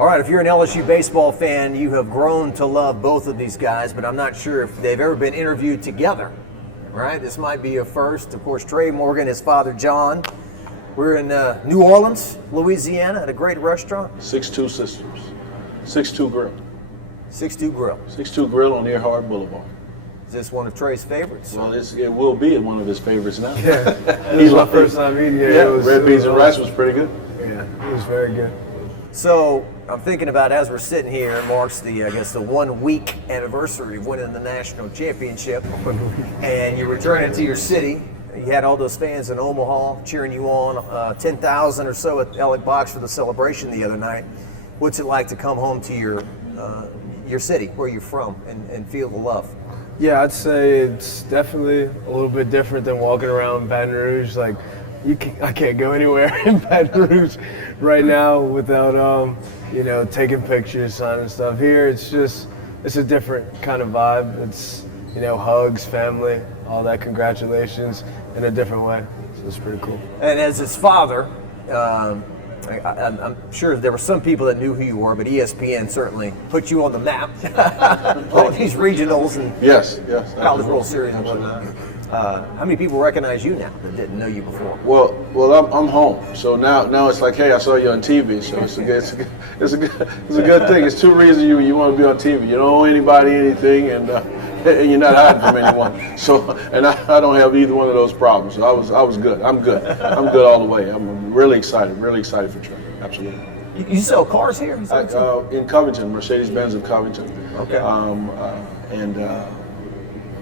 All right, if you're an LSU baseball fan, you have grown to love both of these guys, but I'm not sure if they've ever been interviewed together. All right, this might be a first. Of course, Tre Morgan, his father, John. We're in New Orleans, Louisiana, at a great restaurant. 6'2" Sisters. 6'2" Grill. 6'2" Grill. 6'2" Grill on Earhart Boulevard. Is this one of Tre's favorites? Well, it will be one of his favorites now. Yeah, it was my first time eating here. Yeah, red beans and rice was pretty good. Yeah, it was very good. So I'm thinking about, as we're sitting here, it marks the 1 week anniversary of winning the national championship. And you're returning to your city. You had all those fans in Omaha cheering you on, 10,000 or so at Ellick Box for the celebration the other night. What's it like to come home to your city, where you're from, and feel the love? Yeah, I'd say it's definitely a little bit different than walking around Baton Rouge. Like, I can't go anywhere in Baton Rouge right now without, taking pictures, signing stuff. Here, it's a different kind of vibe. It's, hugs, family, all that, congratulations in a different way. So it's pretty cool. And as his father, I'm sure there were some people that knew who you were, but ESPN certainly put you on the map. All these regionals and yes, College World Series and whatnot. How many people recognize you now that didn't know you before? Well, I'm home, so now it's like, hey, I saw you on TV, so it's a good thing. It's two reasons you want to be on TV. You don't owe anybody anything, and you're not hiding from anyone. So, and I don't have either one of those problems. So I was good. I'm good all the way. I'm really excited for Tre. Absolutely. You sell cars here? In Covington, Mercedes-Benz of Covington. Okay.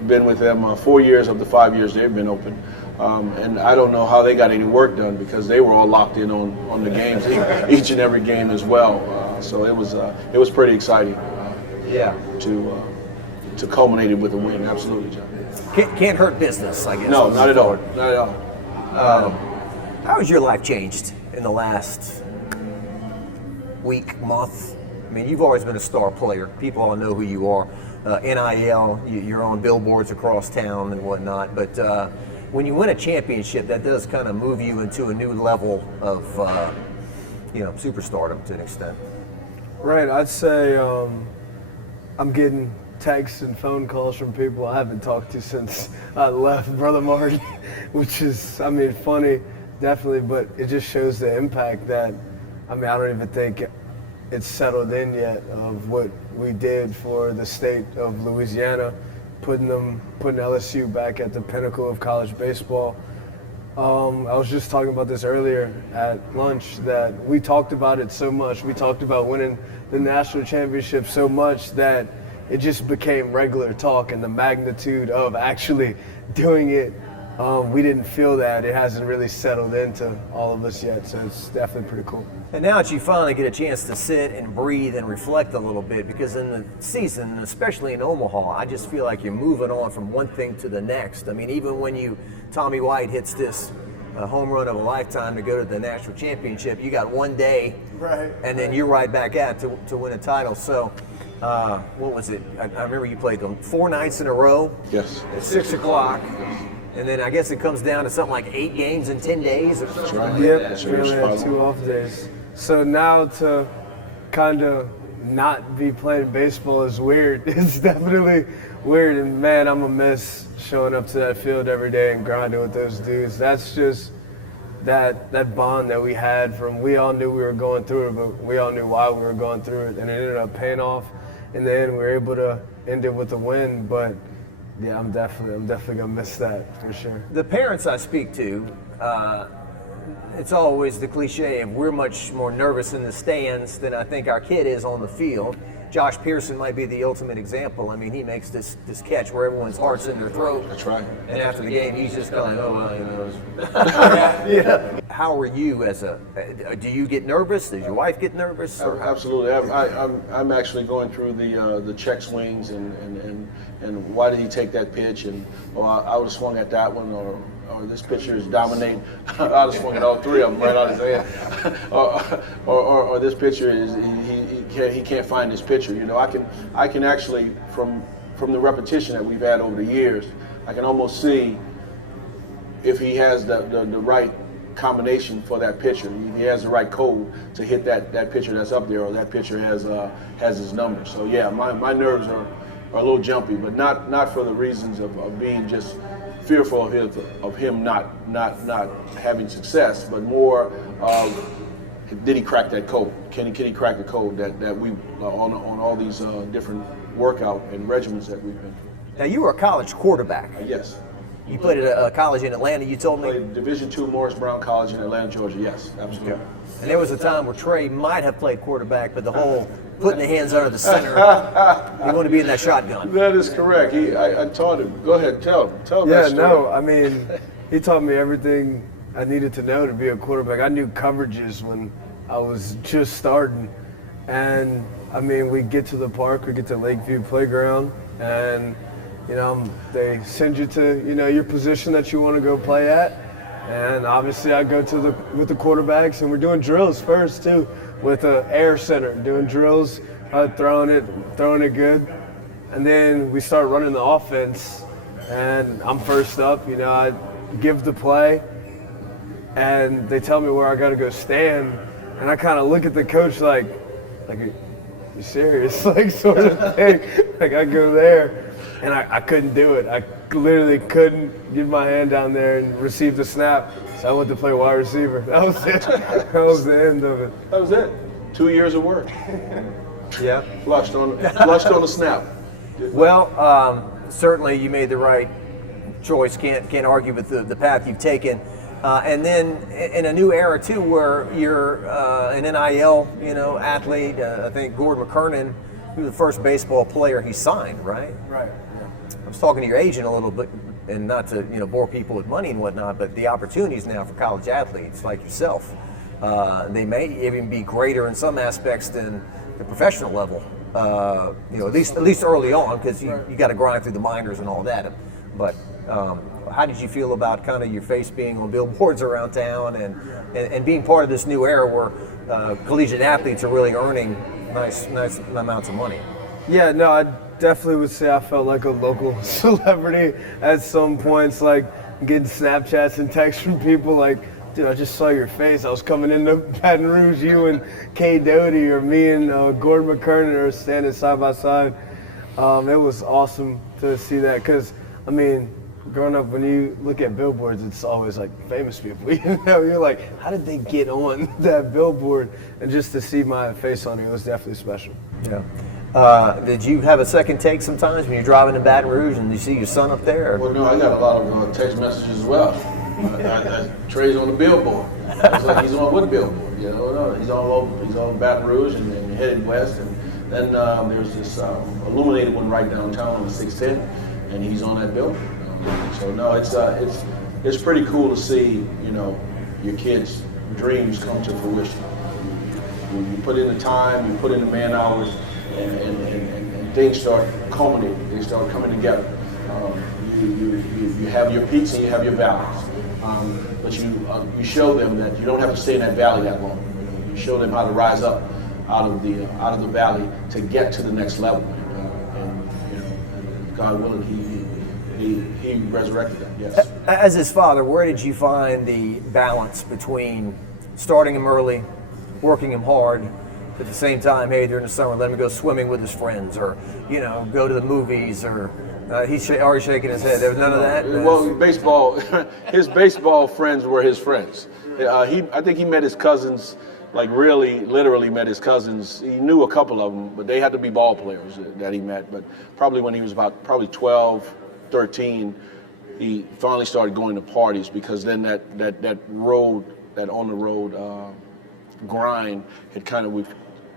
Been with them 4 years of the 5 years they've been open. And I don't know how they got any work done, because they were all locked in on the games, each and every game as well. So it was pretty exciting. To culminate it with a win. Absolutely, John. Can't hurt business, I guess. No, not at all. Not at all. How has your life changed in the last week, month? I mean, you've always been a star player. People all know who you are. NIL, you're on billboards across town and whatnot. But when you win a championship, that does kind of move you into a new level of, superstardom to an extent. Right. I'd say I'm getting texts and phone calls from people I haven't talked to since I left Brother Martin, which is, funny, definitely, but it just shows the impact that, I don't even think it's settled in yet of what we did for the state of Louisiana, putting LSU back at the pinnacle of college baseball. I was just talking about this earlier at lunch, that we talked about it so much. We talked about winning the national championship so much that it just became regular talk, and the magnitude of actually doing it, we didn't feel that. It hasn't really settled into all of us yet, so it's definitely pretty cool. And now that you finally get a chance to sit and breathe and reflect a little bit, because in the season, especially in Omaha, I just feel like you're moving on from one thing to the next. Even when Tommy White hits this home run of a lifetime to go to the national championship, you got one day, right, and then you're right back at it to win a title. So, what was it? I remember you played them 4 nights in a row. Yes. At 6 o'clock. And then I guess it comes down to something like 8 games in 10 days. That's right. Yep, we only had 2 off days. So now to kind of not be playing baseball is weird. It's definitely weird. And man, I'm going to miss showing up to that field every day and grinding with those dudes. That's just that bond that we had from, we all knew we were going through it, but we all knew why we were going through it. And it ended up paying off. In the end, we were able to end it with a win. But yeah, I'm definitely gonna miss that for sure. The parents I speak to, it's always the cliche of we're much more nervous in the stands than I think our kid is on the field. Josh Pearson might be the ultimate example. He makes this catch where everyone's heart's in their throat. That's right. And after the game, he's just kind of yeah. How are you do you get nervous? Does your wife get nervous? Absolutely. I'm actually going through the check swings and why did he take that pitch, and I would have swung at that one, or this pitcher is dominating. I would have swung at all 3 of them right out his hand. or this pitcher is he can't find his pitcher. I can actually from the repetition that we've had over the years, I can almost see if he has the right combination for that pitcher. He has the right code to hit that pitcher that's up there, or that pitcher has his number. So yeah, my nerves are a little jumpy, but not for the reasons of being just fearful of him not having success, but more of, did he crack that code? Can he crack the code that we on all these different workout and regimens that we've been through? Now, you were a college quarterback. Yes. You played at a college in Atlanta, you told me? Played Division II Morris Brown College in Atlanta, Georgia. Yes, absolutely. Okay. And there was a time where Tre might have played quarterback, but the whole putting the hands under the center, you want to be in that shotgun. That is correct. I taught him. Go ahead, tell him that story. No, I mean, he taught me everything I needed to know to be a quarterback. I knew coverages when I was just starting. And, I mean, we get to the park, we get to Lakeview Playground, and they send you to, your position that you want to go play at. And obviously I go with the quarterbacks, and we're doing drills first too, with the air center, doing drills, throwing it good. And then we start running the offense, and I'm first up, I give the play, and they tell me where I got to go stand. And I kind of look at the coach like, you serious? Like, sort of thing. Like, I go there. And I couldn't do it. I literally couldn't get my hand down there and receive the snap. So I went to play wide receiver. That was it. That was the end of it. That was it. 2 years of work. Yeah. Flushed on the snap. Well, certainly you made the right choice. Can't argue with the path you've taken. And then in a new era too, where you're an NIL, athlete. I think Gordon McKernan, who was the first baseball player he signed, right? Right. I was talking to your agent a little bit, and not to bore people with money and whatnot, but the opportunities now for college athletes like yourself, they may even be greater in some aspects than the professional level. At least early on, because you got to grind through the minors and all that. But how did you feel about kind of your face being on billboards around town and being part of this new era where collegiate athletes are really earning nice amounts of money? Yeah, no, I definitely would say I felt like a local celebrity at some points, like getting Snapchats and texts from people like, dude, I just saw your face. I was coming into Baton Rouge, you and Kay Doty, or me and Gordon McKernan are standing side by side. It was awesome to see that because, I mean, growing up, when you look at billboards, it's always like famous people. You're like, how did they get on that billboard? And just to see my face on it was definitely special. Yeah. Did you have a second take sometimes when you're driving to Baton Rouge and you see your son up there? Well, no, I got a lot of text messages as well. Tre's on the billboard. It's like he's on what billboard? He's on Baton Rouge and headed west. And then there's this illuminated one right downtown on the 610, and he's on that billboard. So no, it's pretty cool to see your kids' dreams come to fruition. You put in the time, you put in the man hours, and things start culminating. They start coming together. You have your peaks and you have your valleys, but you show them that you don't have to stay in that valley that long. You show them how to rise up out of the valley to get to the next level. And God willing, he resurrected them. Yes. As his father, where did you find the balance between starting him early, working him hard, at the same time, hey, during the summer, let him go swimming with his friends, or go to the movies, or he's already shaking his head. There was none of that. Well, baseball, his baseball friends were his friends. I think he met his cousins, like really, literally met his cousins. He knew a couple of them, but they had to be ball players that he met. But probably when he was about 12, 13, he finally started going to parties, because then that on the road grind had kind of, we've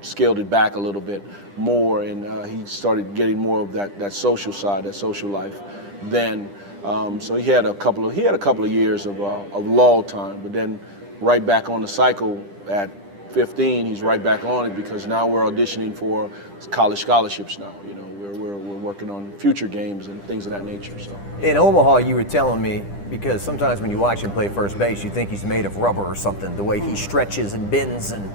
scaled it back a little bit more, and he started getting more of that social side, that social life. Then, so he had a couple of years of lull time, but then right back on the cycle at 15, he's right back on it, because now we're auditioning for college scholarships now. We're working on future games and things of that nature. So in Omaha, you were telling me, because sometimes when you watch him play first base, you think he's made of rubber or something, the way he stretches and bends and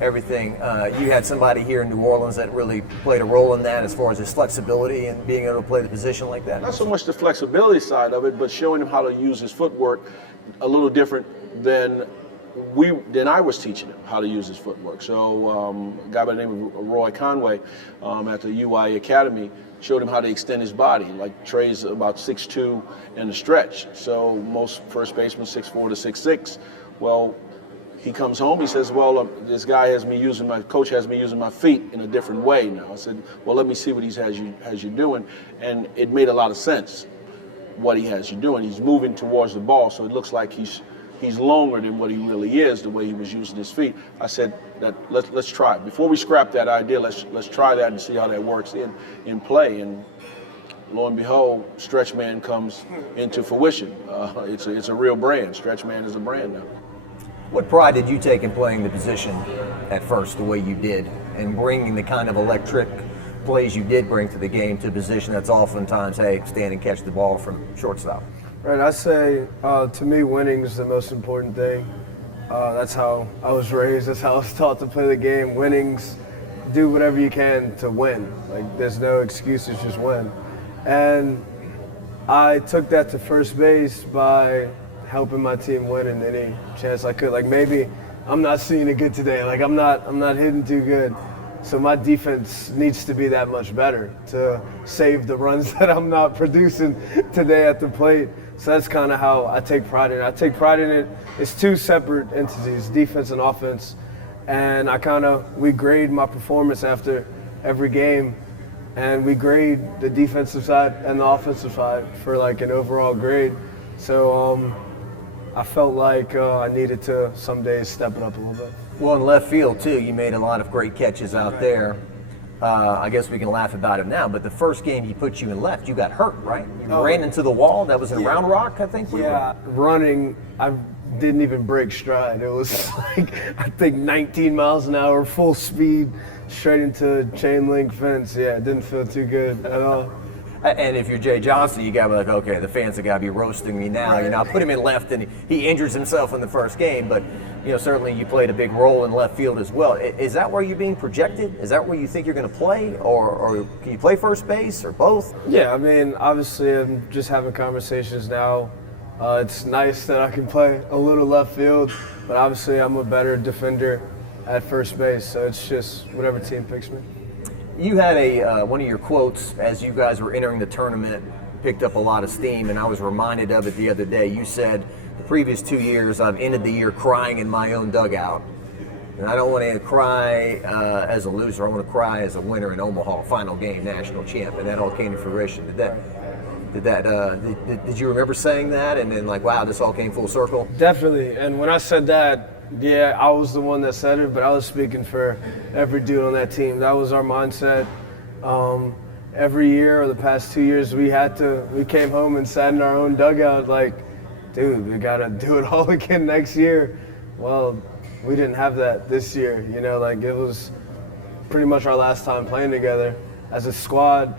everything. You had somebody here in New Orleans that really played a role in that as far as his flexibility and being able to play the position like that? Not so much the flexibility side of it, but showing him how to use his footwork a little different than I was teaching him how to use his footwork. So a guy by the name of Roy Conway at the UI Academy showed him how to extend his body. Like Tre's about 6'2" in the stretch. So most first basemen 6'4" to 6'6". Well, he comes home, he says, well, this guy has me using my coach has me using my feet in a different way now. I said, well, let me see what he has you doing. And it made a lot of sense what he has you doing. He's moving towards the ball, so it looks like he's longer than what he really is, the way he was using his feet. I said that let's try it. Before we scrap that idea, let's try that and see how that works in play. And lo and behold, Stretch Man comes into fruition. It's a real brand. Stretch Man is a brand now. What pride did you take in playing the position at first the way you did and bringing the kind of electric plays you did bring to the game to a position that's oftentimes, hey, stand and catch the ball from shortstop? Right, I say to me, winning is the most important thing. That's how I was raised. That's how I was taught to play the game. Winnings, do whatever you can to win. Like, there's no excuses, just win. And I took that to first base by helping my team win in any chance I could. Like, maybe I'm not seeing it good today. Like, I'm not hitting too good. So my defense needs to be that much better to save the runs that I'm not producing today at the plate. So that's kind of how I take pride in it. I take pride in it. It's two separate entities, defense and offense. And we grade my performance after every game. And we grade the defensive side and the offensive side for like an overall grade. So I felt like I needed to some days step it up a little bit. Well, in left field, too, you made a lot of great catches out there. I guess we can laugh about it now, but the first game he put you in left, you got hurt, right? You ran into the wall. That was in Round Rock, I think? Yeah, running, I didn't even break stride. It was like, I think 19 miles an hour, full speed, straight into chain link fence. Yeah, it didn't feel too good at all. And if you're Jay Johnson, you got to be like, okay, the fans have got to be roasting me now. Right. You know, I put him in left, and he injures himself in the first game. But you know, certainly you played a big role in left field as well. Is that where you're being projected? Is that where you think you're going to play, or can you play first base, or both? Yeah, I mean, obviously, I'm just having conversations now. It's nice that I can play a little left field, but obviously, I'm a better defender at first base. So it's just whatever team picks me. You had one of your quotes as you guys were entering the tournament picked up a lot of steam, and I was reminded of it the other day. You said, the previous 2 years, I've ended the year crying in my own dugout. And I don't want to cry as a loser. I want to cry as a winner in Omaha, final game, national champ, and that all came to fruition. Did you remember saying that? And then like, wow, this all came full circle? Definitely. And when I said that, yeah, I was the one that said it, but I was speaking for every dude on that team. That was our mindset. Every year, or the past 2 years, we came home and sat in our own dugout like, dude, we got to do it all again next year. Well, we didn't have that this year, you know, like it was pretty much our last time playing together as a squad.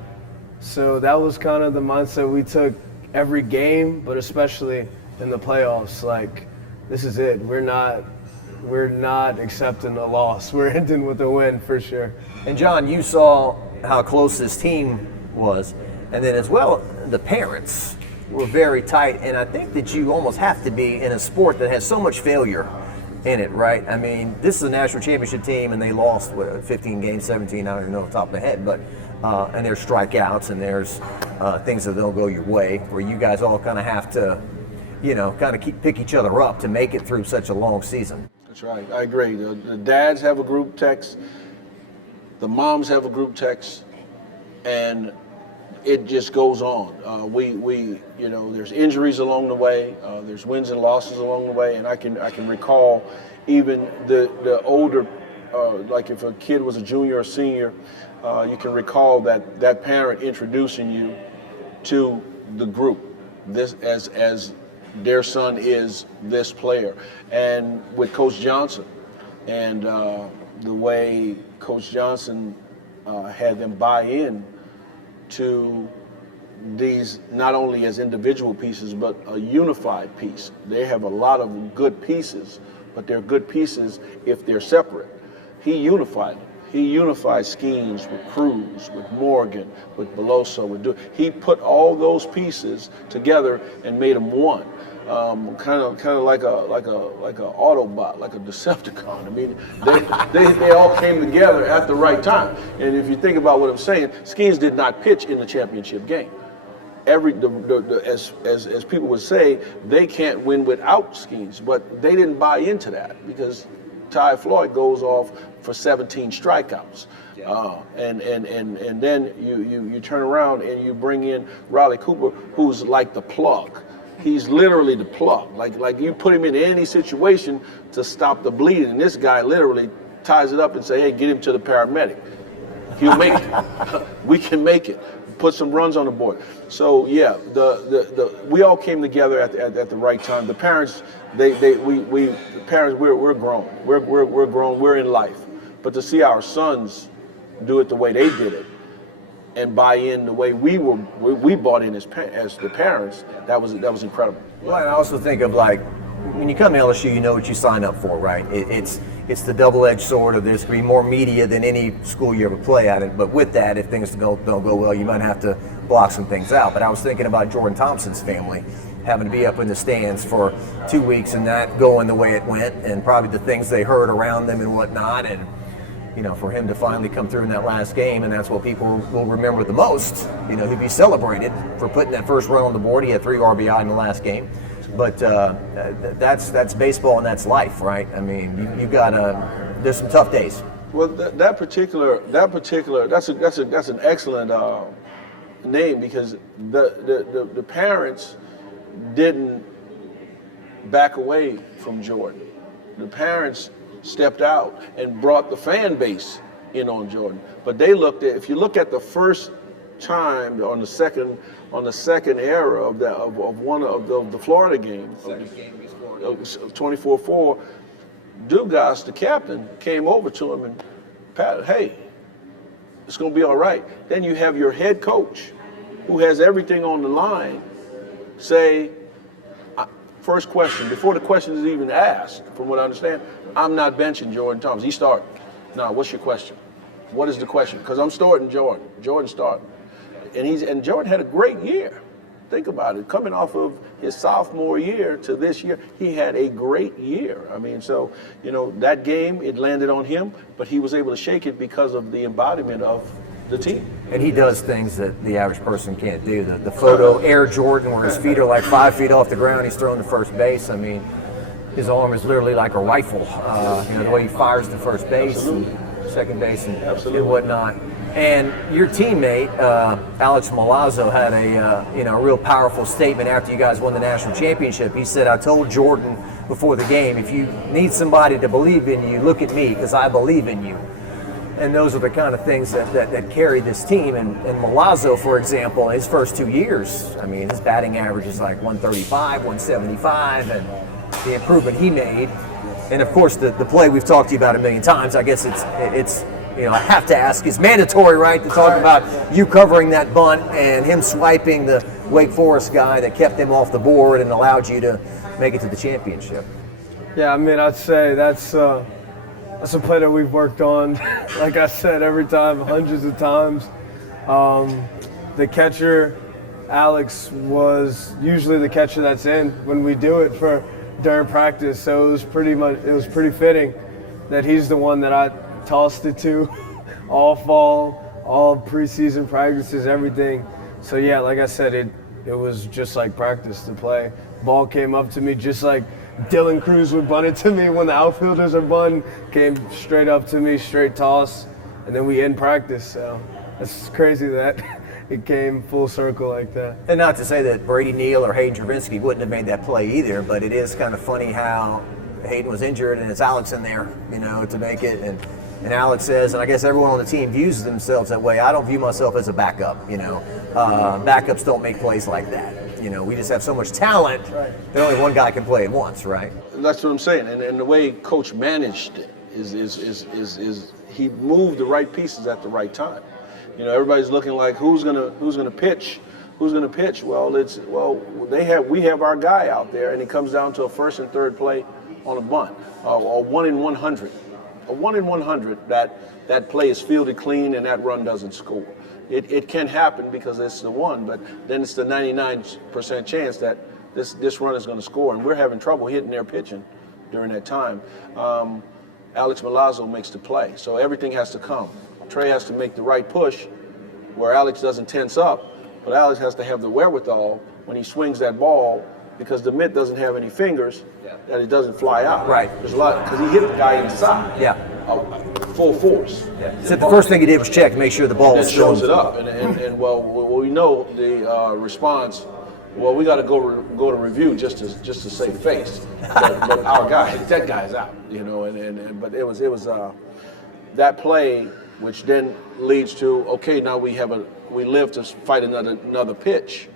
So that was kind of the mindset we took every game, but especially in the playoffs. Like, this is it. We're not accepting a loss. We're ending with a win for sure. And John, you saw how close this team was, and then as well, the parents were very tight. And I think that you almost have to be in a sport that has so much failure in it, right? I mean, this is a national championship team, and they lost 15 games, 17. I don't even know off the top of my head, but and there's strikeouts and there's things that don't go your way, where you guys all kind of have to, you know, kind of pick each other up to make it through such a long season. That's right. I agree. The dads have a group text, the moms have a group text, and it just goes on. You know, there's injuries along the way, there's wins and losses along the way, and I can recall even the older, like if a kid was a junior or senior, you can recall that parent introducing you to the group, this as their son is this player. And with Coach Johnson and the way Coach Johnson had them buy in to these, not only as individual pieces, but a unified piece. They have a lot of good pieces, but they're good pieces if they're separate. he unified them. He unified Skeens with Cruz, with Morgan, with Beloso. He put all those pieces together and made them one. Kind of like a Autobot, like a Decepticon. I mean, they all came together at the right time. And if you think about what I'm saying, Skeens did not pitch in the championship game. As people would say, they can't win without Skeens, but they didn't buy into that because Ty Floyd goes off for 17 strikeouts. And then you turn around and you bring in Riley Cooper, who's like the plug. He's literally the plug. Like you put him in any situation to stop the bleeding, and this guy literally ties it up and say, hey, get him to the paramedic. He'll make it. We can make it. Put some runs on the board. So yeah, we all came together at the right time. The parents, the parents, we're grown. We're grown. We're in life. But to see our sons do it the way they did it, and buy in the way we bought in as the parents, that was incredible. Well, and I also think of like when you come to LSU, you know what you sign up for, right? It's the double-edged sword of there's going to be more media than any school you ever play at it. But with that, if things don't go well, you might have to block some things out. But I was thinking about Jordan Thompson's family having to be up in the stands for 2 weeks and not going the way it went, and probably the things they heard around them and whatnot. And you know, for him to finally come through in that last game, and that's what people will remember the most. You know, he'd be celebrated for putting that first run on the board. He had 3 RBI in the last game. But that's baseball and that's life, right? I mean, you got there's some tough days. Well, that's an excellent name, because the parents didn't back away from Jordan. The parents stepped out and brought the fan base in on Jordan. But they looked at, if you look at the first time on the second era of one of the Florida game, 24-4, Dugas, the captain, came over to him and patted, hey, it's going to be all right. Then you have your head coach, who has everything on the line, say, first question, before the question is even asked, from what I understand, I'm not benching Jordan Thompson. He started. Now, what's your question? What is the question? Because I'm starting Jordan. Jordan started. And Jordan had a great year. Think about it. Coming off of his sophomore year to this year, he had a great year. I mean, so, you know, that game, it landed on him, but he was able to shake it because of the embodiment of the team. And he does things that the average person can't do. The photo Air Jordan, where his feet are like 5 feet off the ground, he's throwing to first base. I mean, his arm is literally like a rifle. You know, the way he fires to first base, and second base, and whatnot. And your teammate, Alex Milazzo, had a real powerful statement after you guys won the national championship. He said, I told Jordan before the game, if you need somebody to believe in you, look at me, because I believe in you. And those are the kind of things that carry this team. And Milazzo, for example, his first 2 years, I mean, his batting average is like 135, 175, and the improvement he made. And of course, the play we've talked to you about a million times, I guess it's you know, I have to ask, it's mandatory, right, to talk about you covering that bunt and him swiping the Wake Forest guy that kept him off the board and allowed you to make it to the championship. Yeah, I mean, I'd say that's a play that we've worked on, like I said, every time, hundreds of times. The catcher, Alex, was usually the catcher that's in when we do it during practice, so it was pretty fitting that he's the one that I tossed it to all fall, all preseason practices, everything. So yeah, like I said, it was just like practice to play. Ball came up to me just like Dylan Cruz would bunt it to me when the outfielders are bunting. Came straight up to me, straight toss, and then we end practice. So it's crazy that it came full circle like that. And not to say that Brady Neal or Hayden Travinsky wouldn't have made that play either, but it is kind of funny how Hayden was injured and it's Alex in there, you know, to make it. And Alex says, and I guess everyone on the team views themselves that way, I don't view myself as a backup, you know. Backups don't make plays like that. You know, we just have so much talent that only one guy can play at once, right? That's what I'm saying. And the way Coach managed it is he moved the right pieces at the right time. You know, everybody's looking like who's gonna pitch. Who's going to pitch? Well, we have our guy out there, and it comes down to a first and third play on a bunt, or 1 in 100. a 1 in 100 that play is fielded clean and that run doesn't score. It can happen because it's the one, but then it's the 99% chance that this run is going to score, and we're having trouble hitting their pitching during that time. Alex Milazzo makes the play, so everything has to come. Tre has to make the right push where Alex doesn't tense up, but Alex has to have the wherewithal when he swings that ball, because the mitt doesn't have any fingers, that it doesn't fly out. Right. There's a lot, because he hit the guy inside. Yeah. Full force. Yeah. So the first thing he did was check to make sure the ball was That shows it up, and well, we know the response. Well, we got to go to review just to save face. But our guy, that guy's out, you know. But it was that play, which then leads to, okay, now we live to fight another pitch.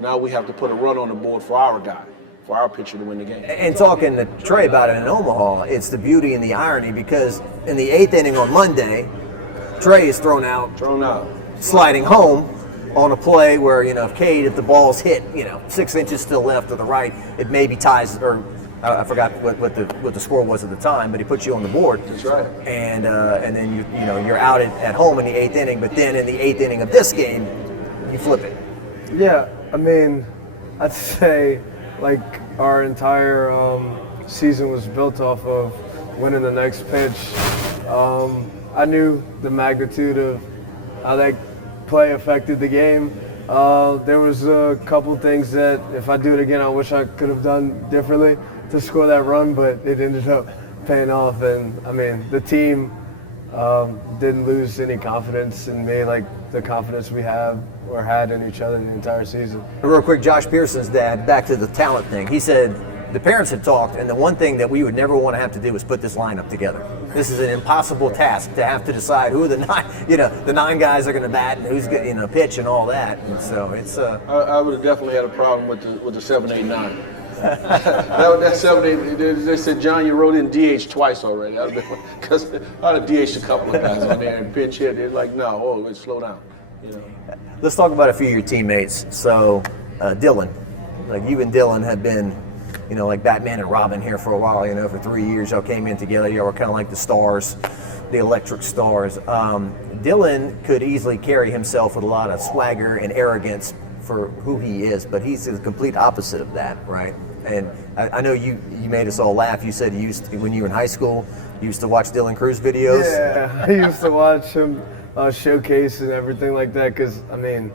Now we have to put a run on the board for our guy, for our pitcher to win the game. And talking to Tre about it in Omaha, it's the beauty and the irony, because in the 8th inning on Monday, Tre is thrown out, sliding home on a play where, if the ball's hit, 6 inches still left to the right, it maybe ties, or I forgot what the score was at the time, but he puts you on the board. That's right. And then you're out at home in the 8th inning, but then in the 8th inning of this game, you flip it. Yeah, I mean, I'd say like our entire season was built off of winning the next pitch. I knew the magnitude of how that play affected the game. There was a couple things that if I do it again, I wish I could have done differently to score that run, but it ended up paying off. And I mean, the team didn't lose any confidence in me, like the confidence we have or had in each other the entire season. Real quick, Josh Pearson's dad, back to the talent thing. He said the parents had talked, and the one thing that we would never want to have to do is put this lineup together. This is an impossible task to have to decide who the 9 guys are going to bat and who's going to pitch and all that. And so it's. I would have definitely had a problem with the 7, 8, 9. that 7, 8. They said, John, you wrote in DH twice already. Because I'd have DH'd a couple of guys on there and pinch hit. They're like, no, wait, slow down. Let's talk about a few of your teammates. So, Dylan, like you and Dylan have been, like Batman and Robin here for a while. For 3 years, y'all came in together. Y'all were kind of like the stars, the electric stars. Dylan could easily carry himself with a lot of swagger and arrogance for who he is, but he's the complete opposite of that, right? And I know you made us all laugh. You said when you were in high school, you used to watch Dylan Cruz videos. Yeah, I used to watch him showcase and everything like that, because I mean,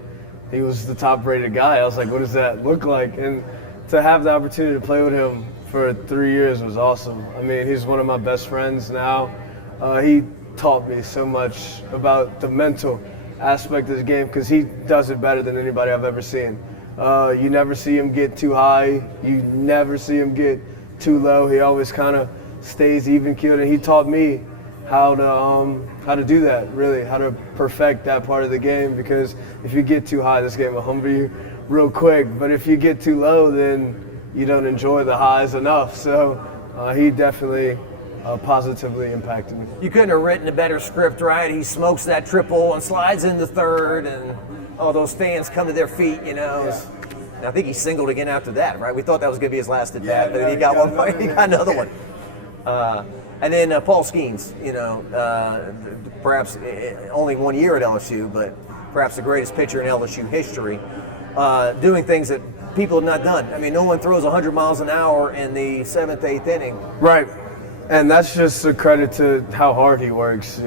he was the top-rated guy. I was like, what does that look like? And to have the opportunity to play with him for 3 years was awesome. I mean, he's one of my best friends now. He taught me so much about the mental aspect of the game, because he does it better than anybody I've ever seen. You never see him get too high. You never see him get too low. He always kind of stays even-keeled, and he taught me how to do that, really, how to perfect that part of the game, because if you get too high, this game will humble you real quick, but if you get too low, then you don't enjoy the highs enough. So he definitely positively impacted me. You couldn't have written a better script, right? He smokes that triple and slides into third, and all those fans come to their feet, Yeah. And I think he singled again after that, right? We thought that was going to be his last at bat, but he got one more. He got another one. And then Paul Skeens, perhaps only 1 year at LSU, but perhaps the greatest pitcher in LSU history, doing things that people have not done. I mean, no one throws 100 miles an hour in the 7th, 8th inning. Right. And that's just a credit to how hard he works.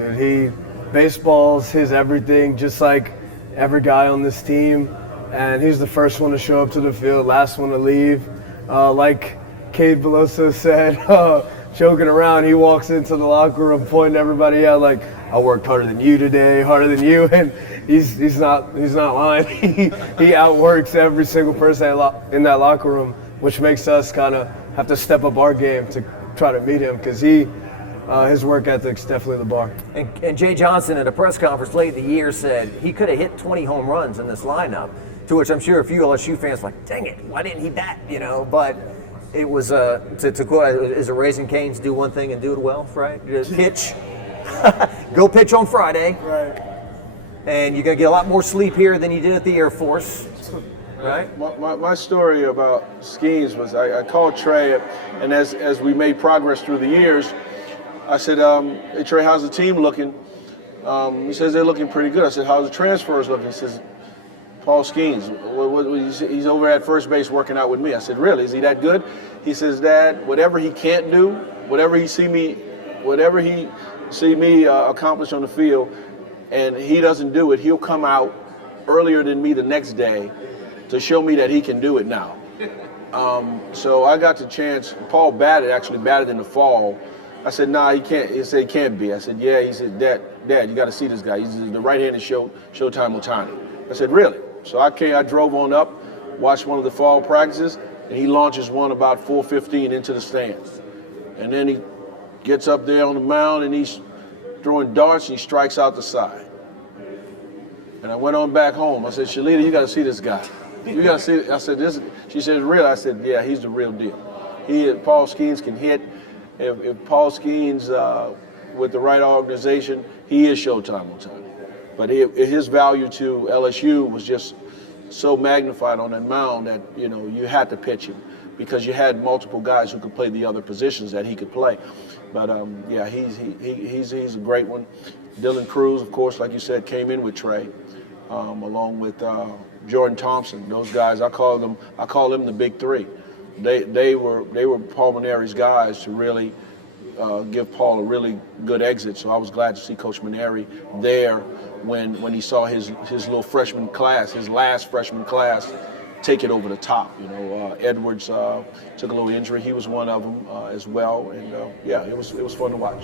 Baseball's his everything, just like every guy on this team. And he's the first one to show up to the field, last one to leave. Like Cade Beloso said, joking around, he walks into the locker room pointing everybody out like, I worked harder than you today, harder than you, and he's not lying. He outworks every single person in that locker room, which makes us kind of have to step up our game to try to meet him, because his work ethic's definitely the bar. And Jay Johnson at a press conference late in the year said he could have hit 20 home runs in this lineup, to which I'm sure a few LSU fans were like, dang it, why didn't he bat? But it was, to quote, is a Raising Cane's do one thing and do it well, right? Just pitch. Go pitch on Friday. Right. And you're going to get a lot more sleep here than you did at the Air Force. Right? My story about Skeens was I called Tre, and as we made progress through the years, I said, hey Trey, how's the team looking? He says they're looking pretty good. I said, how's the transfers looking? He says, Paul Skeens, he's over at first base working out with me. I said, really? Is he that good? He says, Dad, whatever he can't do, whatever he see me accomplish on the field, and he doesn't do it, he'll come out earlier than me the next day to show me that he can do it now. So I got the chance. Paul actually batted in the fall. I said, nah, he can't. He said, he can't be. I said, yeah. He said, Dad, you got to see this guy. He's the right-handed Showtime Ohtani. I said, really? So I drove on up, watched one of the fall practices, and he launches one about 4:15 into the stands. And then he gets up there on the mound, and he's throwing darts, and he strikes out the side. And I went on back home. I said, Shalita, you got to see this guy. You got to see it. I said, this. She said, real? I said, yeah, he's the real deal. Paul Skeens can hit. If Paul Skeens, with the right organization, he is Showtime Ohtani. But his value to LSU was just so magnified on that mound that, you know, you had to pitch him because you had multiple guys who could play the other positions that he could play. But yeah, he's a great one. Dylan Cruz, of course, like you said, came in with Trey, along with Jordan Thompson. Those guys, I call them the big three. They were Paul Maneri's guys to really give Paul a really good exit. So I was glad to see Coach Maneri there when he saw his little freshman class, his last freshman class, take it over the top. You know, Edwards took a little injury. He was one of them as well. And yeah, it was fun to watch.